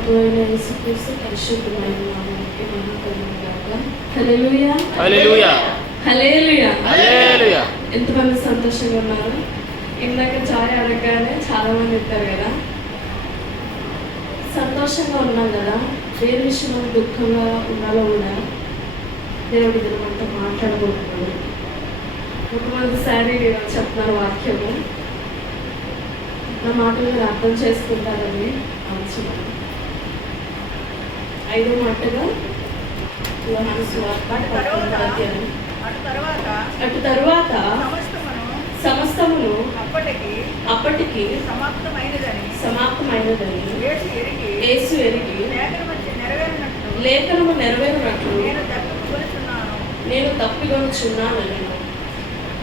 ప్రభువైన యేసుక్రీస్తు పరిశుద్ధమైన నామమునకు మహిమ కలుగును గాక. హల్లెలూయా హల్లెలూయా హల్లెలూయా హల్లెలూయా. ఎంతమంది సంతోషంగా ఉన్నారు? ఇందాక చాయ్ అడగగానే చాలా మంది ఇస్తారు కదా. సంతోషంగా ఉన్నాం కదా, వేరే విషయంలో దుఃఖంగా ఉన్నాలో కూడా దేవుడి దినమంతా మాట్లాడబోతున్నాడు. మొట్టమొదటిసారి చెప్తున్నారు వాక్యము. నా మాటలు మీరు అర్థం చేసుకుంటారని ఆలోచన. 5వ మాటగా యోహాను సువార్త 11వ అధ్యాయం. అటు తరువాత సమస్తమును అప్పటికి సమాప్తమైనదని యేసు ఎరిగి లేఖనము నెరవేరినట్లు నేను తప్పికొనుచున్నానని.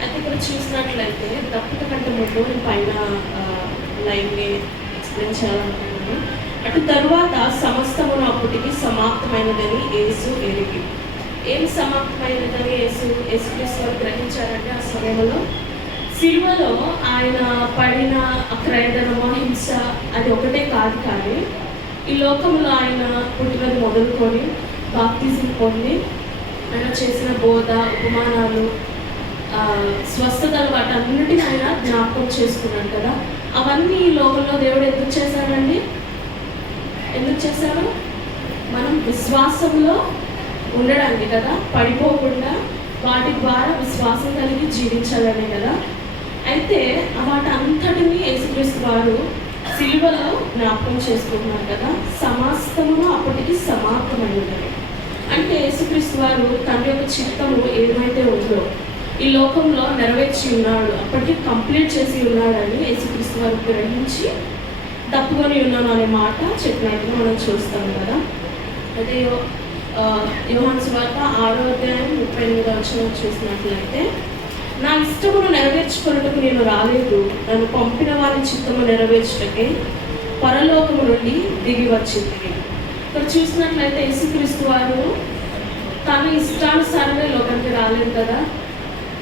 అయితే ఇక్కడ చూసినట్లయితే తప్పిక కంటే ముందు నేను పైన లైవ్ని ఎక్స్ప్లెయిన్ చేయాలనుకున్నాను. అటు తరువాత సమస్తమును అప్పటికి సమాప్తమైనదని యేసు ఎరిగి. ఏం సమాప్తమైనదని యేసుక్రీస్తు వారు గ్రహించారంటే ఆ సమయంలో సిలువలో ఆయన పడిన క్రయదనము హింస అది ఒకటే కాదు, కానీ ఈ లోకంలో ఆయన పుట్టినది మొదలుకొని బాప్తిజం పొంది ఆయన చేసిన బోధ, ఉపమానాలు, స్వస్థతలు వాటన్నిటిని ఆయన జ్ఞాపకం చేసుకున్నాడు కదా. అవన్నీ ఈ లోకంలో దేవుడు ఎందుకు చేశాడండి? ఎందుకు చేశాడు? మనం విశ్వాసంలో ఉండడానికి కదా, పడిపోకుండా వాటి ద్వారా విశ్వాసం కలిగి జీవించాలనే కదా. అయితే వాటి అంతటినీ యేసుక్రీస్తు వారు సిలువలో జ్ఞాపకం చేసుకుంటున్నారు కదా. సమస్తమును అప్పటికి సమాప్తమైనది అంటే యేసుక్రీస్తు వారు తండ్రి యొక్క చిత్తము ఏమైతే ఉందో ఈ లోకంలో నెరవేర్చి ఉన్నాడు, అప్పటికి కంప్లీట్ చేసి ఉన్నాడని యేసుక్రీస్తు వారు గ్రహించి తప్పుకొని ఉన్నాను అనే మాట చెప్పినట్టుగా మనం చూస్తాం కదా. అదే యోహాను సువార్త 6వ అధ్యాయం 38వ వచనం చూసినట్లయితే, నా ఇష్టమును నెరవేర్చుకున్నట్టుకు నేను రాలేదు, నన్ను పంపిన వారి చిత్తము నెరవేర్చుటకే పరలోకము నుండి దిగి వచ్చింది. ఇక్కడ చూసినట్లయితే యేసుక్రీస్తు వారు తన ఇష్టానుసారంగా లోకానికి రాలేదు కదా.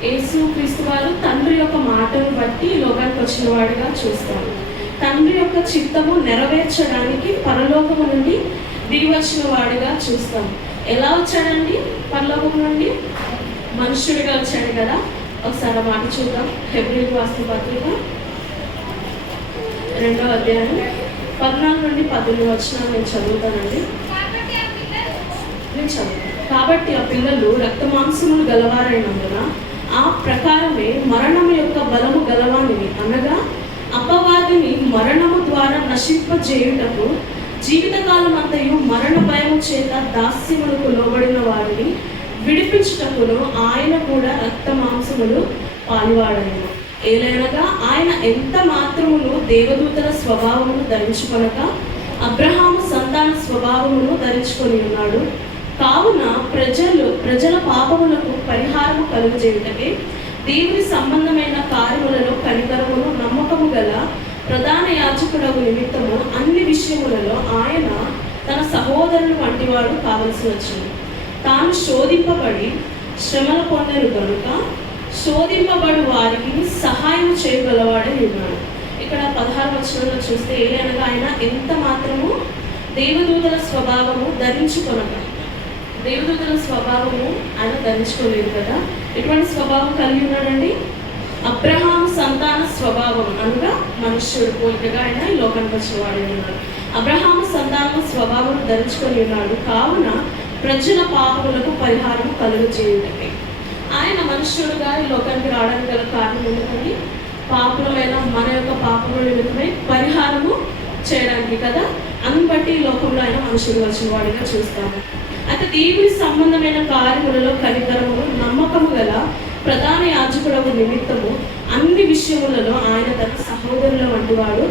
యేసుక్రీస్తు వారు తండ్రి యొక్క మాటను బట్టి లోకానికి వచ్చిన వాడిగా చూస్తాము. తండ్రి యొక్క చిత్తము నెరవేర్చడానికి పరలోకము నుండి దిగి వచ్చిన వాడిగా చూస్తాము. ఎలా వచ్చాడండి? పరలోకం నుండి మనుష్యుడిగా వచ్చాడు కదా. ఒకసారి మాట చూద్దాం. హెబ్రీయులకు రాసిన పత్రిక 2వ అధ్యాయం 14 నుండి 18 వచనాలు నేను చదువుతానండి. నేను చదువుతాను. కాబట్టి ఆ పిల్లలు రక్త మాంసములు గలవారైనందున ఆ ప్రకారమే మరణము యొక్క బలము గలవానిని, అనగా అపవాదిని మరణము ద్వారా నశింపజేయుటకు జీవితకాలం అంతయు మరణ భయము చేత దాస్యములకు లోబడిన వారిని విడిపించుటకును ఆయన కూడా రక్త మాంసములు పాలువాడను. ఏలైనగా ఆయన ఎంత మాత్రమును దేవదూతల స్వభావమును ధరించుకొనక అబ్రహాము సంతాన స్వభావమును ధరించుకొని ఉన్నాడు. కావున ప్రజల పాపములకు పరిహారము కలుగజేయుటకే దేవుని సంబంధమైన కార్యములలో కనికరమును నమ్మకము గల ప్రధాన యాజకుడగు నిమిత్తము అన్ని విషయములలో ఆయన తన సహోదరుని వంటివాడు కావలసి వచ్చింది. తాను శోధింపబడి శ్రమలు పొందరు కనుక శోధింపబడు వారికి సహాయం చేయగలవాడని ఉన్నాడు. ఇక్కడ 16వ వచనంలో చూస్తే, ఏలైనగా ఆయన ఎంత మాత్రము దేవదూతల స్వభావము ధరించుకొనక, దేవదూతల స్వభావము ఆయన ధరించుకోలేదు కదా. ఎటువంటి స్వభావం కలిగి ఉన్నాడండి? అబ్రహాము సంతాన స్వభావం, అనగా మనుష్యుడు పోలికగా ఆయన ఈ లోకానికి వచ్చిన వాడే ఉన్నాడు. అబ్రహాము సంతాన స్వభావం ధరించుకొని ఉన్నాడు. కావున ప్రజల పాపములకు పరిహారము కలుగజేయుటకే. ఆయన మనుష్యుడుగా ఈ లోకానికి రావడానికి గల కారణం ఎందుకండి? పాపములైన మన యొక్క పాపముల నిమిత్తమై పరిహారము చేయడానికి కదా. అందుని బట్టి ఈ లోకంలో ఆయన మనుషుడు వచ్చిన వాడిగా చూస్తాము. అయితే దేవుని సంబంధమైన కార్యములలో కనికరమును నమ్మకము గల ప్రధాన యాజకుడకు నిమిత్తము అన్ని విషయములలో ఆయన తన సహోదరుల వంటి వాడు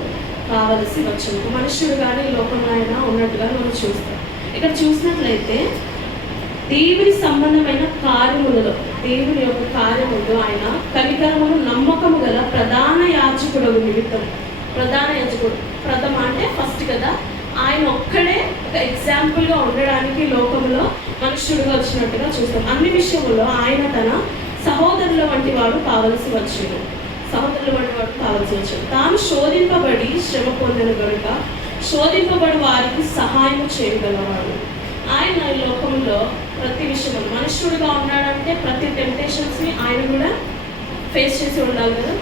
కావలసి వచ్చును. మనుష్యుడు కానీ ఈ లోకంలో ఆయన ఉన్నట్టుగా మనం చూస్తాం. ఇక్కడ చూసినట్లయితే దేవుని సంబంధమైన కార్యములలో, దేవుని యొక్క కార్యములు ఆయన కనికరమును నమ్మకము గల ప్రధాన యాజకుడకు నిమిత్తం. ప్రధాన యాజకుడు ప్రథమ అంటే ఫస్ట్ కదా. ఆయన ఒక్కడే ఒక ఎగ్జాంపుల్గా ఉండడానికి లోకంలో మనుష్యుడిగా వచ్చినట్టుగా చూస్తాం. అన్ని విషయముల్లో ఆయన తన సహోదరుల వంటి వాడు కావలసి వచ్చాడు. తాను శోధింపబడి శ్రమ పొందిన కనుక శోధింపబడి వారికి సహాయం చేయగలవాడు. ఆయన ఈ లోకంలో ప్రతి విషయంలో మనుష్యుడిగా ఉన్నాడంటే ప్రతి టెంప్టేషన్స్ని ఆయన కూడా ఫేస్ చేసి ఉండాలి కదా.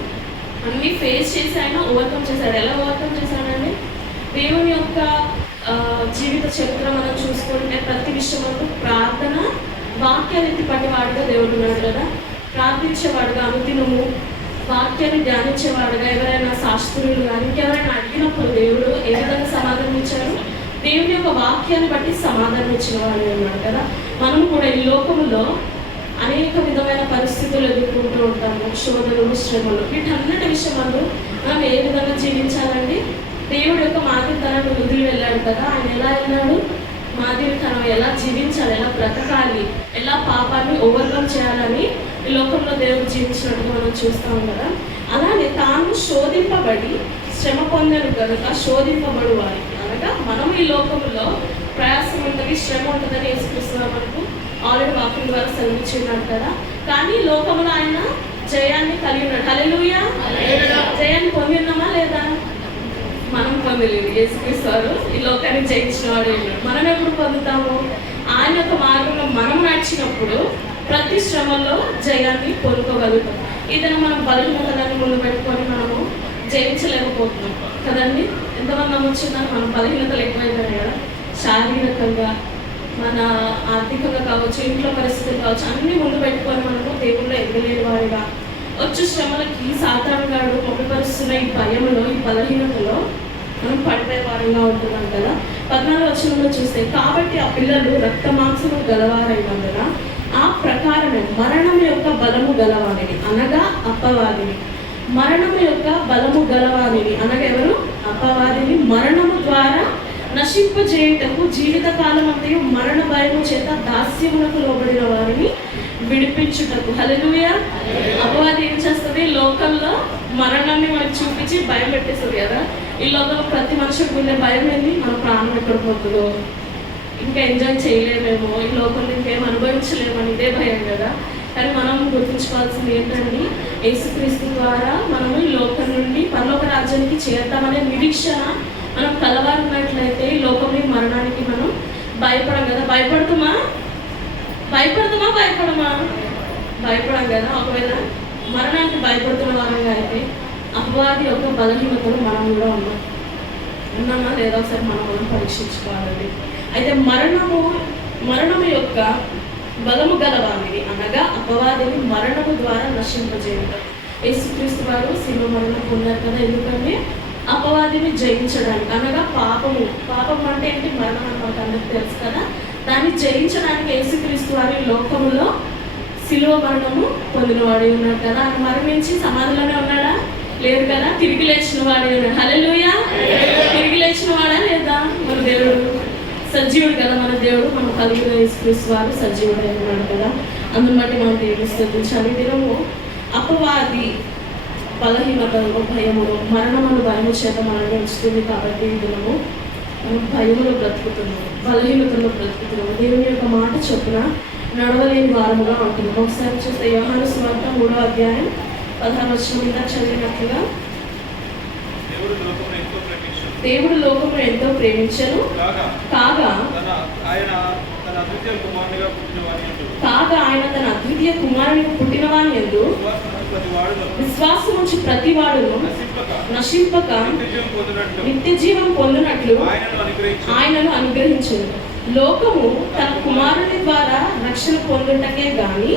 అన్నీ ఫేస్ చేసి ఆయన ఓవర్కమ్ చేశాడు. ఎలా ఓవర్కమ్ చేశాడంటే దేవుని యొక్క జీవిత చరిత్ర మనం చూసుకుంటే ప్రతి విషయంలో ప్రార్థన వాక్యాన్ని పట్టేవాడుగా దేవుడు ఉన్నాడు కదా. ప్రార్థించేవాడుగా, అనుదినము వాక్యాన్ని ధ్యానించేవాడుగా, ఎవరైనా శాస్త్రులు కానీ ఇంకెవరైనా అడిగినప్పుడు దేవుడు ఏ విధంగా సమాధానం ఇచ్చాడు? దేవుని యొక్క వాక్యాన్ని బట్టి సమాధానం ఇచ్చిన వాడు ఉన్నాడు కదా. మనం కూడా ఈ లోకంలో అనేక విధమైన పరిస్థితులు ఎదుర్కొంటూ ఉంటాము, శోధనలు, శ్రమలు. వీటన్నిటి విషయంలో మనం ఏ విధంగా జీవించాలండి? దేవుడు యొక్క మాదిరితనాన్ని వదిలి వెళ్ళాడు కదా. ఆయన ఎలా వెళ్ళాడు? మాదిరితనం ఎలా జీవించాలి, ఎలా బ్రతకాలి, ఎలా పాపాన్ని ఓవర్కమ్ చేయాలని ఈ లోకంలో దేవుడు జీవించినట్టుగా మనం చూస్తాం కదా. అలానే తాను శోధింపబడి శ్రమ పొందను కనుక శోధింపబడు వారికి, అనగా మనం ఈ లోకంలో ప్రయాసం ఉంటుంది, శ్రమ ఉంటుందని యేసుక్రీస్తు మనకు ఆల్రెడీ వాక్యం ద్వారా సెలవిచ్చిన్నాడు కదా. కానీ లోకంలో ఆయన జయాన్ని కలిగి ఉన్నాడు. హల్లెలూయా. జయాన్ని పొంది ఉన్నామా లేదా? మనం పొందలేదు. యేసుక్రీస్తు వారు ఈ లోకాన్ని జయించిన వాడు. మనం ఎప్పుడు పొందుతాము? ఆయన యొక్క మార్గంలో మనం నడిచినప్పుడు ప్రతి శ్రమలో జయాన్ని పొందుకోగలుగుతాం. ఏదైనా మనం బలహీనతలను ముందు పెట్టుకొని మనము జయించలేకపోతున్నాం కదండి. ఎంతమంది నమ్మొచ్చిందని మనం బలహీనతలు ఎక్కువైపోయినాయి కదా. శారీరకంగా, మన ఆర్థికంగా కావచ్చు, ఇంట్లో పరిస్థితులు కావచ్చు, అన్నీ ముందు పెట్టుకొని మనము దేవుళ్ళు ఎగలేని వారిగా వచ్చే శ్రమలకి సాతానుగాడు మొదలుపరుస్తున్న ఈ భయంలో, ఈ బలహీనతలో మనం పడిపోయే వారంగా ఉంటున్నాం కదా. 14వ వచనంలో చూస్తే, కాబట్టి ఆ పిల్లలు రక్త మాంసము గలవారైనందున ఆ ప్రకారమే మరణం యొక్క బలము గలవానిని, అనగా అపవాదిని. మరణము యొక్క బలము గలవానిని అనగా ఎవరు? అపవాదిని. మరణము ద్వారా నశింపజేయుటకు జీవితకాలం అంతయు మరణ భయము చేత దాస్యమునకు లోబడిన వారిని విడిపించుటకు. హల్లెలూయా. అపవాది ఏం చేస్తుంది? లోకంలో మరణాన్ని మనకు చూపించి భయం పెట్టేస్తుంది కదా. ఈ లోకంలో ప్రతి మనుషులకు ఉండే భయం ఏంటి? మన ప్రాణం ఎక్కడ పోతుందో, ఇంకా ఎంజాయ్ చేయలేమేమో, ఈ లోకంలో ఇంకేం అనుభవించలేమని ఇదే భయం కదా. కానీ మనం గుర్తుంచుకోవాల్సింది ఏంటంటే యేసుక్రీస్తు ద్వారా మనము ఈ లోకం నుండి పరలోక రాజ్యానికి చేరుతామనే నిరీక్షణ మనం కలవారినట్లయితే ఈ లోకంలో మరణానికి మనం భయపడం కదా. భయపడతామా? భయపడం కదా. ఒకవేళ మరణానికి భయపడుతున్న వారంగా అయితే అపవాది యొక్క బలహీనతలు మనం కూడా ఉన్నామా లేదా ఒకసారి మనం పరీక్షించుకోవాలండి. అయితే మరణము యొక్క బలము గలవానిది, అనగా అపవాదిని మరణము ద్వారా నశింపజేయడం. యేసుక్రీస్తు వారు శిలువ మరణం పొందారు కదా. ఎందుకంటే అపవాదిని జయించడానికి, అనగా పాపం అంటే ఏంటి? మరణం అన్నమాట, అందరికి తెలుసు కదా. దాన్ని జయించడానికి యేసుక్రీస్తు వారి లోకములో శిలువ మరణము పొందినవాడు ఉన్నాడు కదా. ఆయన మరణించి సమాధిలోనే ఉన్నాడా? లేదు కదా. తిరిగి లేచిన వాడే ఉన్నాడు. హల్లెలూయా. తిరిగి లేచిన వాడా లేదా? మన దేవుడు సజీవుడు కదా. మన దేవుడు మన కలిగిన యేసుక్రీస్తు వారు సజీవుడై ఉన్నాడు కదా. అందుని బట్టి మనం దేవుని స్తుతించాలి. దినము అపవాది బలహీనతలో, భయములో, మరణమును భయము చేత మనల్ని ఉంచుతుంది. కాబట్టి ఈ దినము భయములో బ్రతుకుతున్నాము, బలహీనతలో బ్రతుకుతున్నాము. దేవుని యొక్క మాట చొప్పున నడవలేని వారముగా ఉంటున్నాము. ఒకసారి చూస్తే యోహాను సువార్త 3వ అధ్యాయం 16వ వచనం మీద చదివినట్లుగా, దేవుడు లోకమును ఎంతో ప్రేమించను కాగా ఆయన తన అద్వితీయ కుమారునికి పుట్టినవాని యందు విశ్వాసం ఉంచి ప్రతి వాడును నశింపక నిత్య జీవం పొందినట్లు ఆయనను అనుగ్రహించను. లోకము తన కుమారుని ద్వారా రక్షణ పొందుటకే గాని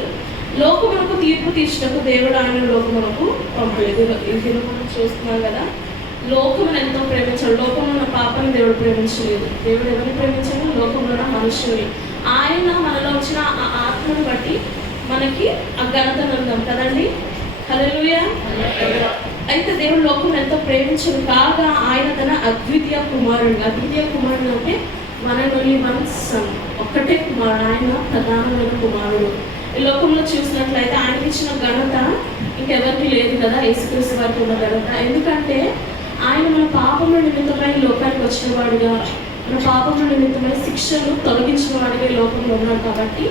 లోకమునకు తీర్పు తీర్చుటకు దేవుడు ఆయన లోకమునకు పంపలేదు. ఇది మనం చూస్తున్నాం కదా. లోకమును ఎంతో ప్రేమించాడు. లోకంలో పాపని దేవుడు ప్రేమించలేదు. దేవుడు ఎవరిని ప్రేమించాడు? లోకంలో మనుషుని. ఆయన మనలో వచ్చిన ఆ ఆత్మను బట్టి మనకి ఆ ఘనతను ఉందాం కదండి. హల్లెలూయా. అయితే దేవుడు లోకం ఎంతో ప్రేమించడు కాగా ఆయన తన అద్వితీయ కుమారుడు అంటే మన సన్, ఒక్కటే కుమారుడు. ఆయన ప్రధానమైన కుమారుడు. ఈ లోకంలో చూసినట్లయితే ఆయనకి ఇచ్చిన ఘనత ఇంకెవరికి లేదు కదా. యేసుక్రీస్తు వారికి ఉన్న ఘనత. ఎందుకంటే ఆయన మన పాపముల నిమిత్తమై లోకానికి వచ్చిన వాడుగా, మన పాపముల నిమిత్తమై శిక్షను తొలగించిన వాడిగా ఈ లోకంలో ఉన్నాడు. కాబట్టి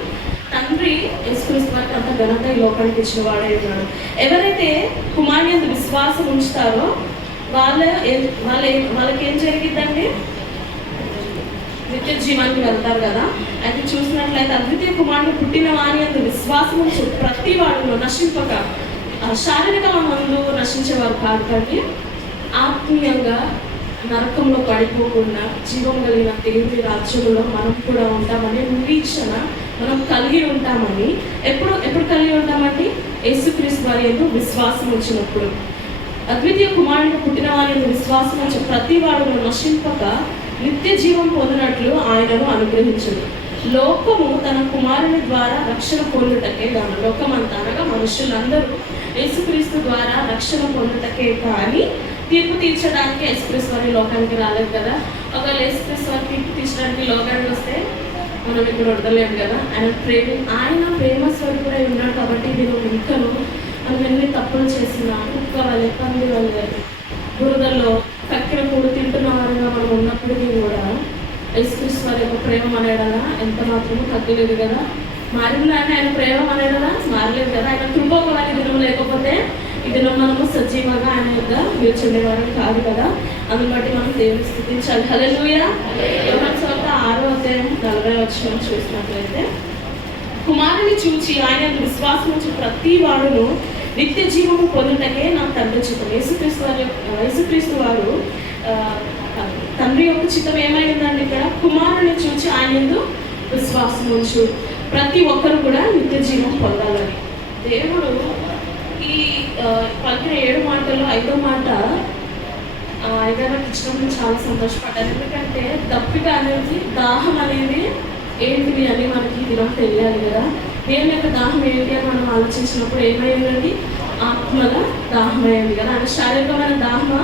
తండ్రి యేసుక్రీస్తు వారికి అంత ఘనత ఈ లోకానికి ఇచ్చిన వాడే ఉన్నాడు. ఎవరైతే కుమారుని యందు విశ్వాసం ఉంచుతారో వాళ్ళకి ఏం జరిగిద్దండి? నిత్య జీవానికి వెళ్తారు కదా. అయితే చూసినట్లయితే అద్వితీయ కుమారుడు పుట్టిన వాని అందు విశ్వాసం ప్రతి వాడులో నశింపక, శారీరక మందు నశించేవారు కాదు కానీ ఆత్మీయంగా నరకంలో పడిపోకుండా జీవం కలిగిన దేవుడి రాజ్యంలో మనం కూడా ఉంటామని నిరీక్షణ మనం కలిగి ఉంటామని. ఎప్పుడు కలిగి ఉంటామండి? యేసుక్రీస్తు వారి యందు విశ్వాసం వచ్చినప్పుడు. అద్వితీయ కుమారుడు పుట్టిన వారి యందు విశ్వాసం వచ్చి ప్రతి వాడు నశింపక నిత్య జీవం పొందినట్లు ఆయనను అనుగ్రహించదు. లోకము తన కుమారుని ద్వారా రక్షణ పొందుటకే గాను, లోకమంతా అనగా మనుషులందరూ యేసుక్రీస్తు ద్వారా రక్షణ పొందుటకే కానీ తీర్పు తీర్చడానికి యేసుక్రీస్తు వారి లోకానికి రాలేదు కదా. ఒకవేళ యేసుక్రీస్తు వారి తీర్పు తీర్చడానికి లోకానికి వస్తే మనం ఇక్కడ ఉండలేము కదా. ఆయన ప్రేమ స్వరూపుడై ఉన్నాడు కాబట్టి నేను ఇంకను మనం ఎన్ని తప్పులు చేసినా కుక్క వాళ్ళే, పంది వాళ్ళే, బురదల్లో కక్కిన కూడు తింటున్న వారిగా మనం ఉన్నప్పటికీ కూడా యేసుక్రీస్తు వారి యొక్క ప్రేమ అనేడలా ఎంత మాత్రమూ తగ్గలేదు కదా. మారిందా అని ఆయన ప్రేమ అనేడలా మారలేదు కదా. ఆయన కృప ఒకవేళ దినం లేకపోతే ఈ దినం మనము సజీవంగా ఆయన యొక్క నిల్చుండేవారం కాదు కదా. అందుని బట్టి మనం దేవుని స్తుతించాలి. హల్లెలూయా. యోహాను సువార్త 6:40 చూసినట్లయితే, కుమారుని చూచి ఆయన విశ్వాసం నుంచి ప్రతి వాడును నిత్య జీవము పొందుటకే నా తండ్రి చిత్తం. యేసుక్రీస్తు వారు తండ్రి యొక్క చిత్తం ఏమైందండి? ఇక్కడ కుమారుని చూచి ఆయన యందు విశ్వాసం ఉంచు ప్రతి ఒక్కరు కూడా నిత్య జీవం పొందాలని. దేవుడు ఈ పలికిన 7 మాటల్లో 5వ మాట ఏదైనా ఇచ్చినప్పుడు చాలా సంతోషపడ్డాను. ఎందుకంటే దప్పిక అనేది, దాహం అనేది ఏంటిది అని మనకి దినం తెలియాలి కదా. దేవుని యొక్క దాహం ఏంటి అని మనం ఆలోచించినప్పుడు ఏమైందండి? ఆత్మల దాహమైంది కదా. అది శారీరకమైన దాహమా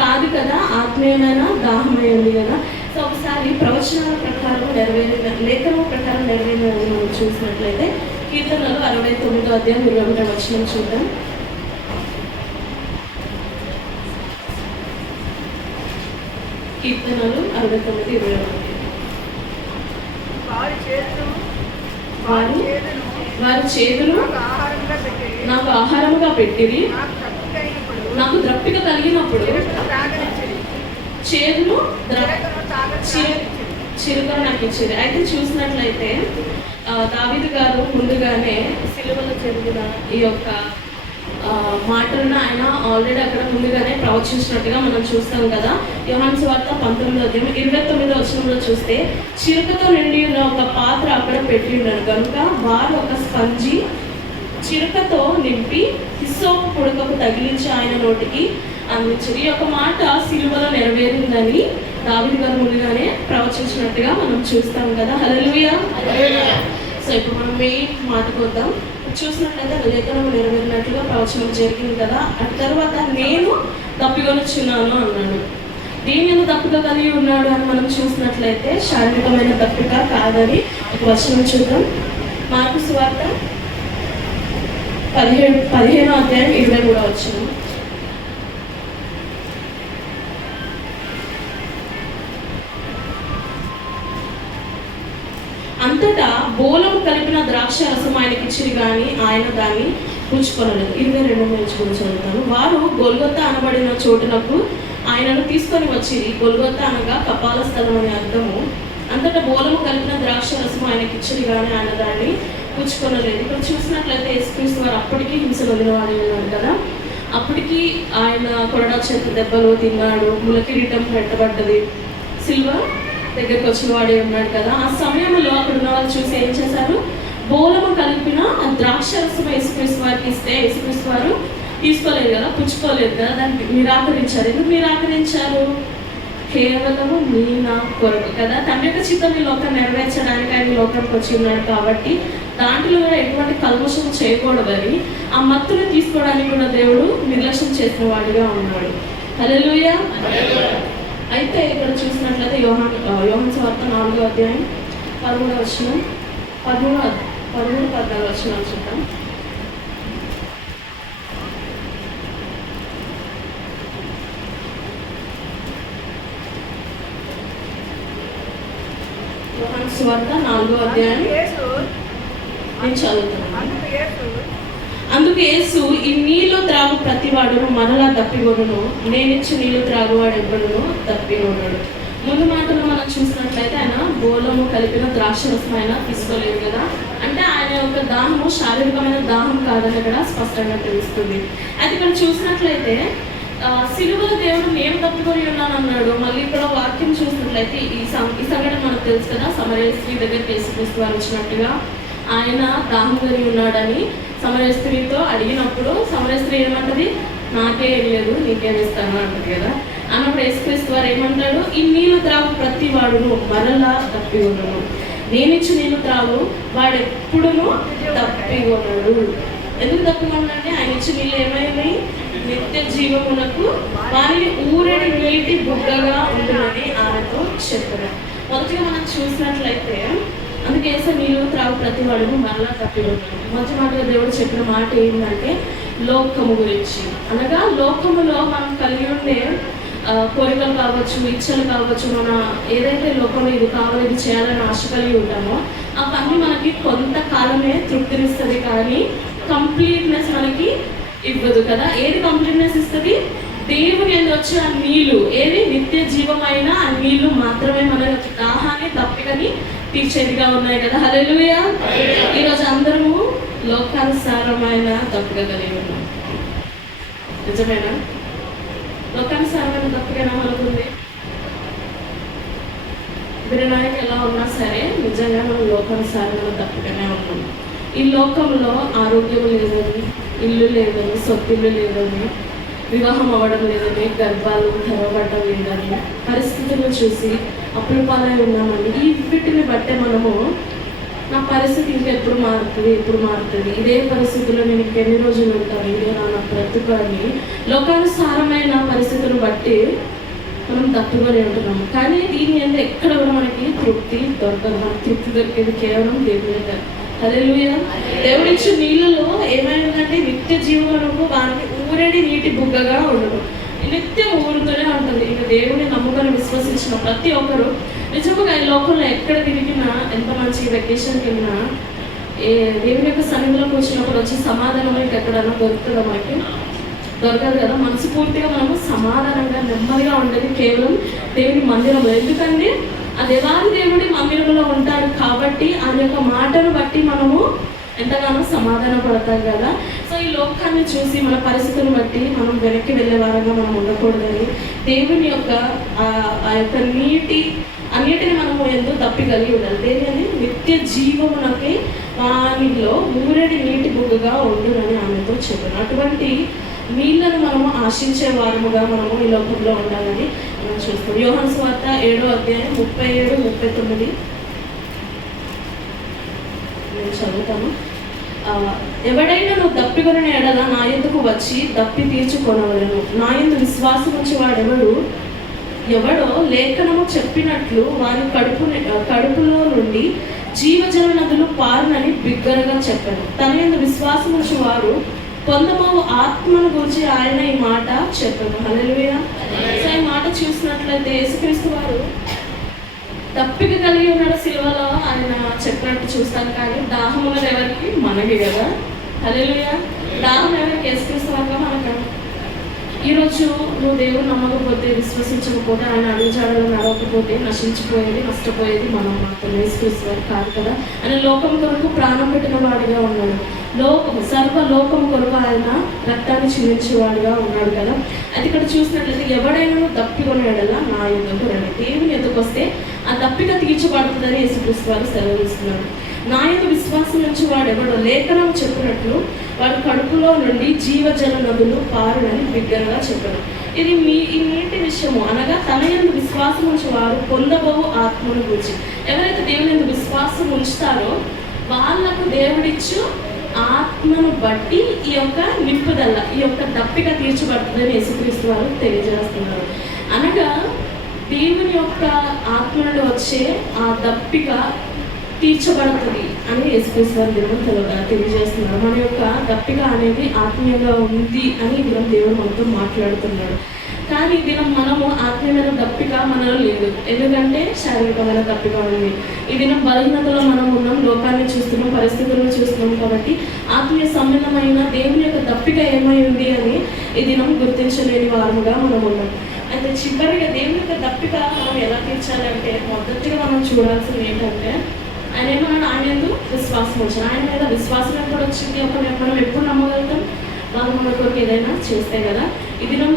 కాదు కదా, ఆత్మీయమైన దాహమైంది కదా. సో ఒకసారి ప్రవచనాల ప్రకారం నెరవేరిన, లేఖనం ప్రకారం నెరవేరినది మనం చూసినట్లయితే కీర్తనలు 69:21 చూద్దాం. కీర్తనలు 69:21. వారి చేతులు నాకు ఆహారముగా పెట్టిరి, నాకు ద్రప్పిక కలిగినప్పుడు చేతులు చిరుకను నాకు ఇచ్చేది. అయితే చూసినట్లయితే దావీదు గారు ముందుగానే సిలువలో జరిగిన ఈ యొక్క మాటలను ఆయన ఆల్రెడీ అక్కడ ముందుగానే ప్రవచించినట్టుగా మనం చూస్తాం కదా. యోహాను సువార్త 19:29 చూస్తే, చిరుకతో నిండి ఉన్న ఒక పాత్ర అక్కడ పెట్టి ఉన్నాడు కనుక వారు ఒక స్పంజి చిరుకతో నింపి హిస్సోపు పుడకకు తగిలించి ఆయన నోటికి అందించారు. ఈ యొక్క మాట సిలువలో నెరవేరిందని దావీదు గారు ముందుగానే ప్రవచించినట్టుగా మనం చూస్తాం కదా. హల్లెలూయా. సో ఇప్పుడు మనం మెయిన్ మాటకు వద్దాం. చూసినట్లయితే లేఖనం నెరవేరినట్లుగా ప్రవచనం జరిగింది కదా. ఆ తర్వాత నేను దప్పికొనిచున్నాను అన్నాడు. దీని మీద దప్పిక కలిగి ఉన్నాడు అని మనం చూసినట్లయితే శారీరకమైన దప్పిక కాదని ఒక వచనం చూద్దాం. మార్కు సువార్త 15:23. అంతటా బోలము కలిపిన ద్రాక్ష రసం ఆయనకి ఇచ్చిరి కానీ ఆయన దాన్ని పుచ్చుకొనలేదు. 22 చదువుతాను. వారు గొల్గొతా అనబడిన చోటునకు ఆయనను తీసుకొని వచ్చిరి. గొల్గొతా అనగా కపాల స్థలం అనే అర్థము. అంతటా బోలము కలిపిన ద్రాక్ష రసం ఆయనకి ఇచ్చిరి కానీ ఆయన దాన్ని పుచ్చుకొనలేదు. ఇక్కడ చూసినట్లయితే యేసుక్రీస్తు వారు అప్పటికీ హింస వదిలివాడి ఉన్నాడు కదా. అప్పటికి ఆయన కొరడా చేత దెబ్బలు తిన్నాడు, ములకిరీటం పెట్టబడ్డది, సిల్వర్ దగ్గరికి వచ్చిన వాడే ఉన్నాడు కదా. ఆ సమయంలో అక్కడ ఉన్న వాళ్ళు చూసి ఏం చేశారు? బోలము కలిపిన ద్రాక్ష రసం యేసుక్రీస్తు వారికి ఇస్తే యేసుక్రీస్తు వారు తీసుకోలేదు కదా, పుచ్చుకోలేదు కదా, దాన్ని నిరాకరించారు. ఎందుకు నిరాకరించారు? కేవలము నీ నా కొరకు కదా. తండ్రి యొక్క చిత్తం ఈ లోకం నెరవేర్చడానికి ఆయన లోకంకి వచ్చి ఉన్నాడు కాబట్టి దాంట్లో కూడా ఎటువంటి కల్మషం చేయకూడదని ఆ మత్తును తీసుకోవడానికి కూడా దేవుడు నిర్లక్ష్యం చేసిన వాడిగా ఉన్నాడు. హల్లెలూయా. అయితే ఇక్కడ చూసినట్లయితే యోహాను సువార్త 4:13 13-14 చూద్దాం. యోహాను సువార్త 4వ అధ్యాయం నేను చదువుతాను. అందుకు యేసు, ఈ నీళ్లు త్రాగు ప్రతివాడును మరలా దప్పిగొనును, నేనిచ్చు నీళ్లు త్రాగువాడు ఎవ్వడును దప్పిగొనడు. ముందు మాటలు మనం చూసినట్లయితే ఆయన బోలము కలిపిన ద్రాక్షరసం ఆయన తీసుకోలేదు కదా. అంటే ఆయన యొక్క దాహము శారీరకమైన దాహం కాదని అక్కడ స్పష్టంగా తెలుస్తుంది. అయితే ఇక్కడ చూసినట్లయితే సిలువలో దేవుడు నేను తప్పుకొని ఉన్నాను అన్నాడు. మళ్ళీ ఇక్కడ వాక్యం చూసినట్లయితే ఈ సంఘటన మనకు తెలుసు కదా. సమరయ స్త్రీ దగ్గరికి యేసుక్రీస్తు వారు వచ్చినట్టుగా ఆయన దాహం కలిగి ఉన్నాడని సమరయ స్త్రీతో అడిగినప్పుడు సమరయ స్త్రీ ఏమంటది, నాకే లేదు నీకేమిస్తాను అంటది కదా. అన్నప్పుడు యేసుక్రీస్తు వారు ఏమంటాడు, ఈ నీళ్లు త్రాగు ప్రతి వాడును మరలా తప్పికొనను, నేనిచ్చి నీళ్లు త్రాగు వాడెప్పుడును తప్పికొనడు. ఎందుకు తప్పికొనంటే ఆయన ఇచ్చిన నీళ్ళు ఏమైనాయి, నిత్య జీవమునకు వారిని ఊరడి నీటి బుగ్గగా ఉంటుందని ఆమెతో చెప్పారు. మొదటిగా మనం చూసినట్లయితే అందుకే యేసు నీళ్ళు త్రాగు ప్రతి వాడును మరలా తప్పికొనడు. మొదటి మాటగా దేవుడు చెప్పిన మాట ఏంటంటే లోకము గురించి. అనగా లోకములో మనం కలిగి ఉండే కోరికలు కావచ్చు, ఇచ్చలు కావచ్చు, మన ఏదైతే లోకంలో ఇది కావాలి ఇది చేయాలని ఆశ కలిగి ఉంటామో అవన్నీ మనకి కొంతకాలమే తృప్తినిస్తుంది, కానీ కంప్లీట్నెస్ మనకి ఇవ్వదు కదా. ఏది కంప్లీట్నెస్ ఇస్తుంది? దేవుని ఎందుకు వచ్చే ఆ నీళ్లు, ఏది నిత్య జీవమైన ఆ నీళ్లు మాత్రమే మన దాహాన్ని తప్పికని తీర్చేదిగా ఉన్నాయి కదా. హల్లెలూయా. ఈరోజు అందరము లోకానుసారమైన తప్పిక కలిగి ఉన్నాం. నిజమేనా? లోకానుసారమైన తప్పికైనా మనకుంది. వినడానికి ఎలా ఉన్నా సరే నిజంగా మనం లోకానుసారమైన తప్పికనే ఉన్నాం. ఈ లోకంలో ఆరోగ్యం లేదని, ఇల్లు లేదని, సొత్తిల్లు లేదని, వివాహం అవ్వడం లేదని, గర్భాలు తెరవబడడం లేదని, పరిస్థితులను చూసి అప్పుల పాలై ఉన్నామని ఈ వీటిని బట్టే మనము నా పరిస్థితి ఇంకెప్పుడు మారుతుంది, ఎప్పుడు మారుతుంది, ఇదే పరిస్థితుల్లో నేను ఇంకెన్ని రోజులు ఉంటాను, ఇదే నా బ్రతుకు అని లోకానుసారమైన పరిస్థితులను బట్టి మనం తప్పుకొని ఉంటున్నాము. కానీ దీని ఎంత ఎక్కడ కూడా మనకి తృప్తి దొరకదు. మనకి తృప్తి దొరికేది కేవలం దేవుడే. హల్లెలూయా. దేవుడిచ్చే నీళ్ళలో ఏమైందంటే నిత్య జీవనకు వారికి ఊరడి నీటి బుగ్గగా ఉండదు, నిత్యం ఊరుతూనే ఉంటుంది. ఇక దేవుని నమ్ముకొని విశ్వసించిన ప్రతి ఒక్కరు నిజంగా ఈ లోకంలో ఎక్కడ తిరిగినా, ఎంత మంచి వెకేషన్కి వెళ్ళినా, దేవుని యొక్క సన్నిధిలోకి వచ్చినప్పుడు వచ్చి సమాధానం ఎక్కడన్నా దొరుకుతుందా? మనకి దొరకదు కదా. మనస్ఫూర్తిగా మనము సమాధానంగా నెమ్మదిగా ఉండేది కేవలం దేవుని మందిరంలో. ఎందుకంటే ఆ దేవాది దేవుడి మందిరంలో ఉంటాడు కాబట్టి ఆయన యొక్క మాటను బట్టి మనము ఎంతగానో సమాధాన పడతాం కదా. సో ఈ లోకాన్ని చూసి మన పరిస్థితులను బట్టి మనం వెనక్కి వెళ్ళే వారంగా మనం ఉండకూడదని దేవుని యొక్క ఆ యొక్క అన్నిటిని మనము ఎంతో తప్పి కలిగి ఉండాలి. దేని నిత్య జీవమునకి వానిలో ఊరడి నీటి బుగ్గగా ఉండునని ఆమెతో చెప్పాను. అటువంటి నీళ్లను మనము ఆశించే వారముగా మనము ఈ లోకంలో ఉండాలని మనం చూస్తాం. యోహాను సువార్త 7వ అధ్యాయం 37, 39 నేను చదువుతాను. ఎవడైనా నువ్వు దప్పికొనిన ఎడల నా యందుకు వచ్చి దప్పి తీర్చుకొనవలెను. నా యందు విశ్వాసం ఉంచి ఎవడో లేఖనము చెప్పినట్లు వారి కడుపులో నుండి జీవజల నదులు పారునని బిగ్గరగా చెప్పాను. తన యందు విశ్వాసం ఉంచి వారు పొందబోవు ఆత్మను గురించి ఆయన ఈ మాట చెప్పాను. హల్లెలూయా. సో ఈ మాట చూసినట్లయితే యేసుక్రీస్తు వారు తప్పిక కలిగి ఉన్నాడు సిలువలో ఆయన చెప్పినట్టు చూస్తాం. కానీ దాహం ఉన్నది ఎవరికి? మనకి కదా. హల్లెలూయా. దాహం ఎవరికి? యేసుక్రీస్తు వారుగా మనకు. ఈరోజు నువ్వు దేవుడు నమ్మకపోతే, విశ్వసించకపోతే, ఆయన అడుగుజాడలు నడవకపోతే నశించిపోయేది, నష్టపోయేది మనం మాత్రం. యేసుక్రీస్తు వారు కాదు కదా. ఆయన లోకం కొరకు ప్రాణం పెట్టిన వాడిగా ఉన్నాడు. సర్వలోకం కొరకు ఆయన రక్తాన్ని చిందించేవాడుగా ఉన్నాడు కదా. అది ఇక్కడ చూసినట్లయితే ఎవడైనా దప్పికొనేడలా నా యుద్ధకు రండి. దేవుని ఎందుకు వస్తే ఆ దప్పిక తీర్చబడుతుందని యేసుక్రీస్తు వారు సెలవిస్తున్నాడు. నా యొక్క విశ్వాసం నుంచి వాడు ఎవడో లేఖనం చెప్పినట్లు వాడి కడుపులో నుండి జీవజల నదులు పారునని బిగ్గరగా చెప్పాడు. ఇది ఈ నీటి విషయము అనగా తన యందు విశ్వాసం ఉంచి వారు పొందబోవు ఆత్మను గురించి. ఎవరైతే దేవుని యందు విశ్వాసం ఉంచుతారో వాళ్ళకు దేవుడిచ్చు ఆత్మను బట్టి ఈ యొక్క నింపుదల, ఈ యొక్క దప్పిక తీర్చబడుతుందని యేసుక్రీస్తు వారు తెలియజేస్తున్నారు. అనగా దేవుని యొక్క ఆత్మ నుండి వచ్చే ఆ దప్పిక తీర్చబడుతుంది అని యేసుక్రీస్తు వారు దేవుడు తెలియజేస్తున్నారు. మన యొక్క దప్పిక అనేది ఆత్మీయంగా ఉంది అని దేవుడు మనతో మాట్లాడుతున్నాడు. కానీ దినం మనము ఆత్మీయమైన దప్పిక మనలో లేదు. ఎందుకంటే శారీరకమైన దప్పిక ఉంది. ఈ దినం బలహీనతలో మనం ఉన్నాం, లోకాన్ని చూస్తున్నాం, పరిస్థితులను చూస్తున్నాం. కాబట్టి ఆత్మీయ సంబంధమైన దేవుని యొక్క దప్పిక ఏమై ఉంది అని ఈ దినం గుర్తించలేని వారముగా మనం ఉన్నాం. అయితే చివరిగా దేవుని యొక్క దప్పిక మనం ఎలా తీర్చాలంటే మొదటిగా మనం చూడాల్సింది ఏంటంటే ఆయన ఎందుకు విశ్వాసం వచ్చింది. ఆయన మీద విశ్వాసం ఎప్పుడు వచ్చింది? మనం ఎప్పుడు నమ్మగలుగుతాం? వాళ్ళు మన కొరకు ఏదైనా చేస్తే కదా. ఇది మనం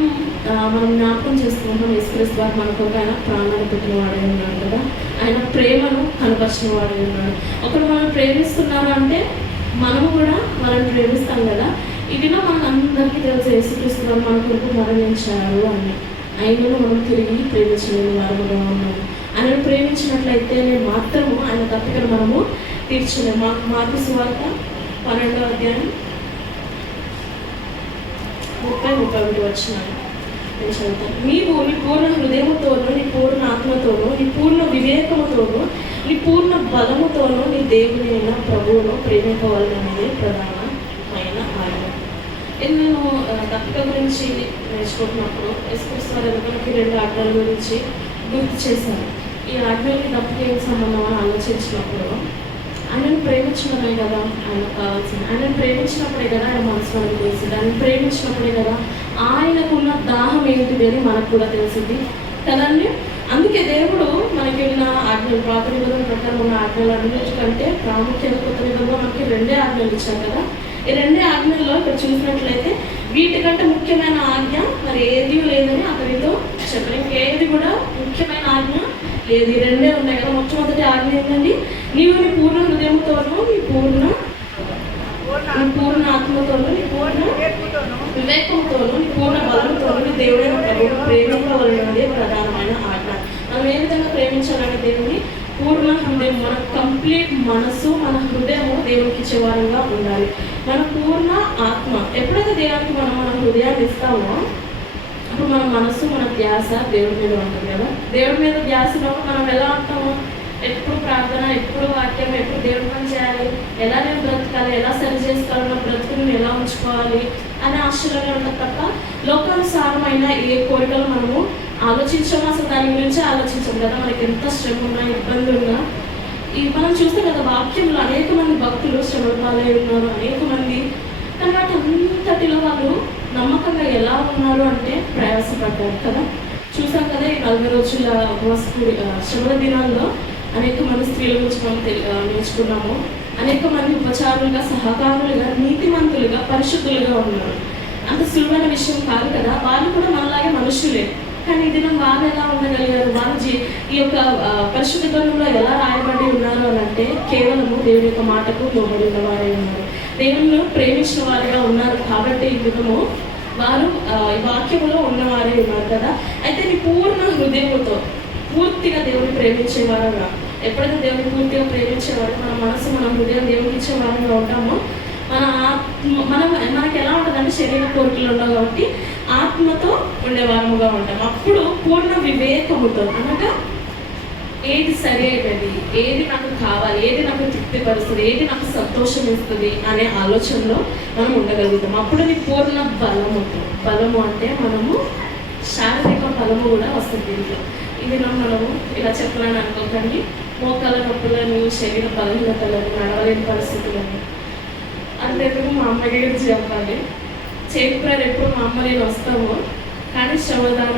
జ్ఞాపకం చేసుకుంటాం. యేసుక్రీస్తు వారు మన కొరకు ఆయన ప్రాణాలు పెట్టిన వాడే ఉన్నాడు కదా. ఆయన ప్రేమను కనపరిచిన వాడే ఉన్నాడు. ఒకరు మనం ప్రేమిస్తున్నారు అంటే మనము కూడా వాళ్ళని ప్రేమిస్తాం కదా. ఇదిలో మనకు అందరికీ తెలుసు యేసుక్రీస్తు వారు మన కొరకు మరణించారు అని. ఆయనను మనం తిరిగి ప్రేమించలేని వారముగా ఉన్నాము. ఆయనను ప్రేమించినట్లయితే మాత్రము ఆయన తప్పికను మనము తీర్చలేము. మార్కు సువార్త 12వ అధ్యాయం 30-31 వచనాలు నేను చదువుతాను. నీవు నీ పూర్ణ హృదయముతోనూ, నీ పూర్ణ ఆత్మతోనూ, నీ పూర్ణ వివేకముతోనూ, నీ పూర్ణ బలముతోనూ నీ దేవుని అయిన ప్రభువును ప్రేమింపవాలనేది ప్రధానమైన ఆజ్ఞ. నేను దప్పిక గురించి నేర్చుకుంటున్నప్పుడు యేసుక్రీస్తు వారు మనకి 2 ఆజ్ఞల గురించి గుర్తు చేశాను. ఈ ఆజ్ఞలకి దప్పిక ఏం సంబంధం అని ఆలోచించినప్పుడు ఆయనను ప్రేమించడమే కదా ఆయనకు కావాల్సింది. ఆయనను ప్రేమించినప్పుడే కదా ఆయన మనసులో తెలిసింది. ఆయన ప్రేమించినప్పుడే కదా ఆయనకున్న దాహం ఏంటిది అని మనకు కూడా తెలిసింది కదండి. అందుకే దేవుడు మనకి ఉన్న ఆజ్ఞలు, పాత నిబంధన ప్రకారం ఉన్న ఆజ్ఞలు అన్నిటికంటే ప్రాముఖ్యంగా కొత్త నిబంధనలో మనకి 2 ఆజ్ఞలు ఇచ్చారు కదా. ఈ 2 ఆజ్ఞల్లో ఇక్కడ చూసినట్లయితే వీటికంటే ముఖ్యమైన ఆజ్ఞ మరి ఏది లేదని అతనితో చెప్పారు. ఇంకేది కూడా ముఖ్యమైన ఆజ్ఞ లేదు. ఈ 2 ఉన్నాయి కదా. మొట్టమొదటి ఆజ్ఞ ఏంటండి? నీవు నీ పూర్ణ హృదయంతోనూ, నీ పూర్ణ ఆత్మతోనూ, నీ పూర్ణ వివేకంతోనూ, నీ పూర్ణ బలంతోనూ నీ దేవుడైన ప్రభువును ప్రేమింపవలనదే ప్రధానమైన ఆజ్ఞ. మనం ఏ విధంగా ప్రేమించాలని దేవుని పూర్ణ హృదయం, మన కంప్లీట్ మనసు, మన హృదయము దేవునికి ఇచ్చే వారంగా ఉండాలి. మన పూర్ణ ఆత్మ ఎప్పుడైతే దేవునికి మనం మన హృదయాన్ని ఇస్తామో అప్పుడు మన మనసు, మన ధ్యాస దేవుడి మీద ఉంటుంది కదా. దేవుడి మీద ధ్యాసలో మనం ఎలా ఉంటాము? ఎప్పుడు ప్రార్థన, ఎప్పుడు వాక్యం, ఎప్పుడు దేవుడి పని చేయాలి, ఎలా నేను బ్రతకాలి, ఎలా సరి చేసుకోవాలి, నా బ్రతుకుని ఎలా ఉంచుకోవాలి అనే ఆశలోనే ఉంటుంది తప్ప లోకానుసారమైన ఏ కోరికలు మనము ఆలోచించాము. అసలు దాని గురించి ఆలోచించాము కదా. మనకి ఎంత శ్రమ ఉన్నా, ఇబ్బంది ఉన్నా మనం చూస్తాం కదా వాక్యంలో అనేక మంది భక్తులు శ్రమల పాలై ఉన్నారు, అనేక మంది. కానీ వాటి అంతటిలో వాళ్ళు నమ్మకంగా ఎలా ఉన్నారు అంటే ప్రయాసపడ్డారు కదా. చూసాం కదా ఈ 40 రోజుల ఉపవాస శ్రమల దినాల్లో అనేక మంది స్త్రీల గురించి మనం నేర్చుకున్నాము. అనేక మంది ఉపచారులుగా, సహకారులుగా, నీతిమంతులుగా, పరిశుద్ధులుగా ఉన్నారు. అంత సులువైన విషయం కాదు కదా. వాళ్ళు కూడా మనలాగే మనుషులే. కానీ ఈ దినం వాళ్ళు ఎలా ఉండగలిగారు? వాళ్ళు ఈ యొక్క పరిశుద్ధ గ్రంథంలో ఎలా రాయబడి ఉన్నారు అని అంటే కేవలము దేవుని యొక్క మాటకు లోబడి ఉన్నవారే ఉన్నారు, దేవుని ప్రేమించిన వారిగా ఉన్నారు. కాబట్టి ఈ దినము వారు ఈ వాక్యములో ఉన్నవారే ఉన్నారు కదా. అయితే నీ పూర్ణ హృదయముతో పూర్తిగా దేవుని ప్రేమించేవారుగా, ఎప్పుడైతే దేవుని పూర్తిగా ప్రేమించేవారు, మన మనసు, మన హృదయం దేవునికి ఇచ్చేవారుగా ఉంటామో మనకి ఎలా ఉంటుందంటే శరీర కోరికలు ఉండవు కాబట్టి ఆత్మతో ఉండేవారముగా ఉంటాం. అప్పుడు పూర్ణ వివేకముతో అనగా ఏది సరి అయినది, ఏది నాకు కావాలి, ఏది నాకు తృప్తిపరుస్తుంది, ఏది నాకు సంతోషం ఇస్తుంది అనే ఆలోచనలో మనం ఉండగలుగుతాం. అప్పుడు నీ పూర్ణ బలము అంటే మనము శారీరక బలము కూడా వస్తుంది దీంట్లో. ఇది మనము ఇలా చెప్పాలని అనుకోకండి. మోకాల నొప్పులని, శరీర బలహీనతలను, నడవలేని పరిస్థితులను అంతేందుకు మా అమ్మ గురించి చెప్పాలి. చేతిప్రారు ఎప్పుడు మా అమ్మ నేను వస్తాము, కానీ శ్రమదాన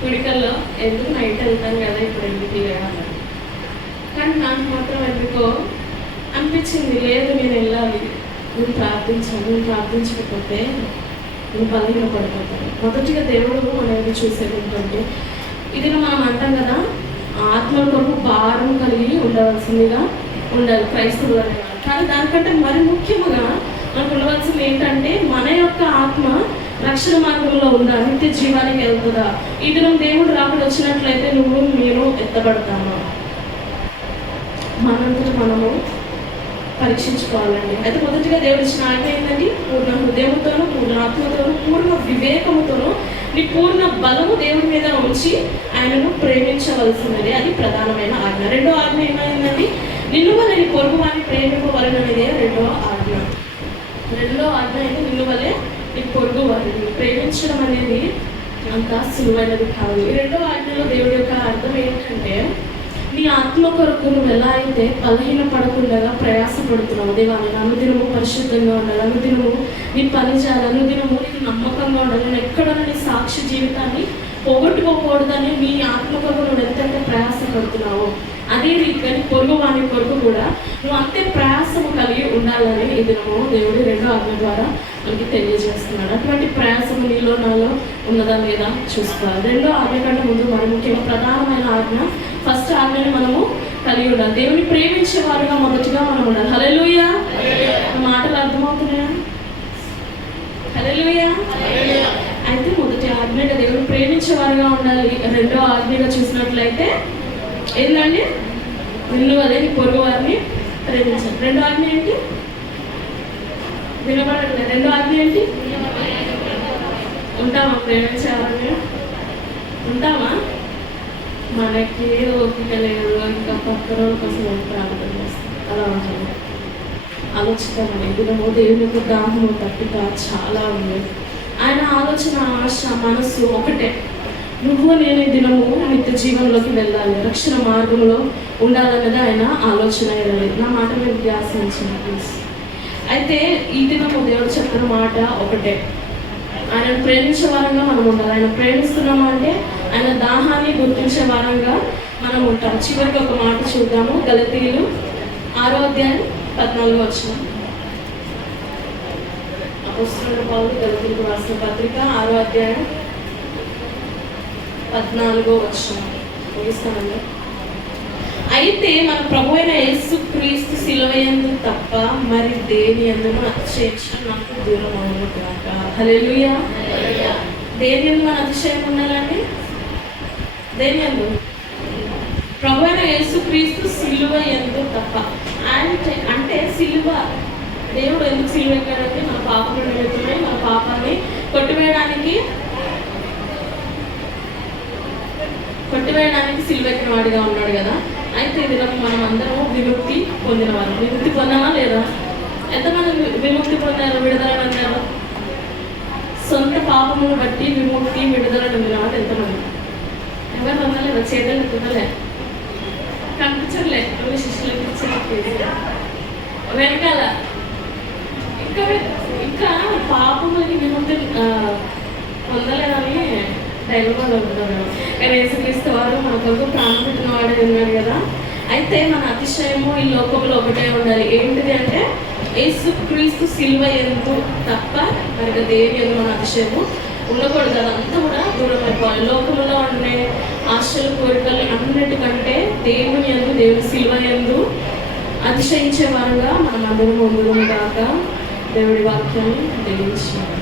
కుడికల్లో ఎందుకు నైట్ వెళ్తాను కదా, ఇప్పుడు ఎందుకు అన్నారు. కానీ నాకు మాత్రం ఎందుకో అనిపించింది, లేదు నేను వెళ్ళాలి, నేను ప్రార్థించకపోతే నేను బలంగా పడిపోతాను. మొదటిగా దేవుడు అనేది చూసేది ఏంటంటే ఇది మనం అంటాం కదా, ఆత్మల కొరకు భారం కలిగి ఉండవలసిందిగా ఉండాలి క్రైస్తవులు అనేవారు. కానీ దానికంటే మరి ముఖ్యంగా మనకు ఉండవలసింది ఏంటంటే మన యొక్క ఆత్మ రక్షణ మార్గంలో ఉందా, నిత్య జీవానికి వెళ్తుందా. ఈ దినం దేవుడు రాకుండా వచ్చినట్లయితే మీరు ఎత్తబడతామా, మనంతట మనము పరీక్షించుకోవాలండి. అయితే మొదటిగా దేవుడు ఇచ్చిన ఆజ్ఞ ఏంటండి? పూర్ణ హృదయంతోనూ, పూర్ణ ఆత్మతోనూ, పూర్ణ వివేకముతోనూ, నీ పూర్ణ బలము దేవుడి మీద ఉంచి ఆయనను ప్రేమించవలసినది. అది ప్రధానమైన ఆజ్ఞ. 2వ ఆజ్ఞ ఏమైందండి? నిన్ను వలె నీ పొరుగు వారిని ప్రేమింపవలననేదే 2వ ఆజ్ఞ. 2వ ఆజ్ఞ అయితే నిన్ను వలె నీ పొరుగు వారిని ప్రేమించడం అనేది అంత సులువైనది కాదు. ఈ రెండో ఆజ్ఞలో దేవుడి యొక్క అర్థం ఏంటంటే, నీ ఆత్మ కొరకు నువ్వు ఎలా అయితే బలహీన పడకుండా ప్రయాసపడుతున్నావు, దేవా నేను అనుదినము పరిశుద్ధంగా ఉండాలి, అనుదినము నీ పని చేయాలి, అనుదినము నీకు నమ్మకంగా ఉండాలి, నేను ఎక్కడైనా నీ సాక్షి జీవితాన్ని పోగొట్టుకోకూడదని నీ ఆత్మ కొరకు నువ్వు ఎంతైతే ప్రయాసపడుతున్నావో, అదే రీతిగా నీ పొరుగు వాని కొరకు కూడా నువ్వు అంతే ప్రయాసము కలిగి ఉండాలని ఈ దినము దేవుడు రెండో ఆజ్ఞ ద్వారా మనకి తెలియజేస్తున్నాడు. అటువంటి ప్రయాసము నీలో నాలో ఉన్నదా లేదా చూసుకోవాలి. రెండో ఆజ్ఞ కంటే ముందు మరి ముఖ్యంగా ప్రధానమైన ఆజ్ఞ, ఫస్ట్ ఆజ్ఞని మనము కలిగి ఉండాలి. దేవుని ప్రేమించే వారుగా మొదటిగా మనం ఉండాలి. హల్లెలూయా. మాటలు అర్థమవుతున్నాయా? హల్లెలూయా. అయితే మొదటి ఆజ్ఞగా దేవుని ప్రేమించే వారుగా ఉండాలి. రెండో ఆజ్ఞగా చూసినట్లయితే ఏంటండి, నిన్ను అదే నీ పొరుగు వారిని ప్రేమించాలి. రెండో ఆజ్ఞ ఏంటి? వినబడట్లేదు. రెండో ఆజ్ఞ ఏంటి? ఉంటామా ప్రేమించేవారిని? ఉంటామా? మనకి ఓపిక లేదు, ఇంకా పక్క రోజు కోసం ప్రార్థన చేస్తాం, అలా ఉంటుంది. ఆలోచిద్దామని దినము దేవుని యొక్క దాహము తప్పిక చాలా ఉంది. ఆయన ఆలోచన, ఆశ, మనస్సు ఒకటే, నువ్వు నేను ఈ దినము నిత్య జీవనంలోకి వెళ్ళాలి, రక్షణ మార్గంలో ఉండాలన్నది ఆయన ఆలోచన. నా మాట మీద ధ్యాసించండి ప్లీజ్. అయితే ఈ దినము దేవుడు చెప్పిన మాట ఒకటే, ఆయనను ప్రేమించే వారంగా మనం ఉండాలి. ఆయన ప్రేమిస్తున్నాము అంటే ఆయన దాహాన్ని గుర్తించే వారంగా మనం ఉంటాం. చివరికి ఒక మాట చూద్దాము, గలతీయులు 6వ అధ్యాయం 14వ వచనం. అపోస్తలుడైన పౌలు గలతీయులకు రాసిన పత్రిక 6వ అధ్యాయం 14వ వచనం ముగిస్తానండి. అయితే మన ప్రభు అయిన యేసు క్రీస్తు శిలువయందు తప్ప మరి దేని యందును అతిశయించడం నాకు దూరం అవును కాక. హల్లెలూయా. దేని యందు మన అతిశయం ఉండాలండి? దేని యందు? ప్రభు అయిన యేసు క్రీస్తు శిలువయందు తప్ప. అంటే శిలువ, దేవుడు ఎందుకు శిలువ ఎక్కాడంటే మన పాపముల నిమిత్తమై మన పాపాన్ని కొట్టివేయడానికి శిలువ ఎక్కిన వాడిగా ఉన్నాడు కదా. అయితే ఇది మనం అందరం విముక్తి పొందినవారు. విముక్తి పొందామా లేదా? ఎంతమంది విముక్తి పొందారు, విడుదల పొందారు? సొంత పాపమును బట్టి విముక్తి విడుదల పొందినవారు ఎంతమంది? ఎవరు పొందలేదా? చేతులు పొందలే, కనిపించలే, శిష్యులకి వెనకాల ఇంకా పాపములకి విముక్తి పొందలేదని డైలాగ్ ఉంటున్నారు. కానీ యేసుక్రీస్తు వారు మన కొరకు ప్రాణం పెట్టిన వాడే ఉన్నాడు కదా. అయితే మన అతిశయము ఈ లోకంలో ఒకటే ఉండాలి. ఏంటిది అంటే యేసుక్రీస్తు శిలువ యందు తప్ప మరి దేని యందు మన అతిశయము ఉండకూడదు. అదంతా కూడా దూరం అయిపోవాలి. లోకంలో ఉండే ఆశలు, కోరికలు అన్నిటికంటే దేవుని యందు, దేవుని శిలువ యందు అతిశయించే వారుగా మనం అందరం ముందుగా కాక దేవుడి వాక్యాన్ని తెలియజేయాలి.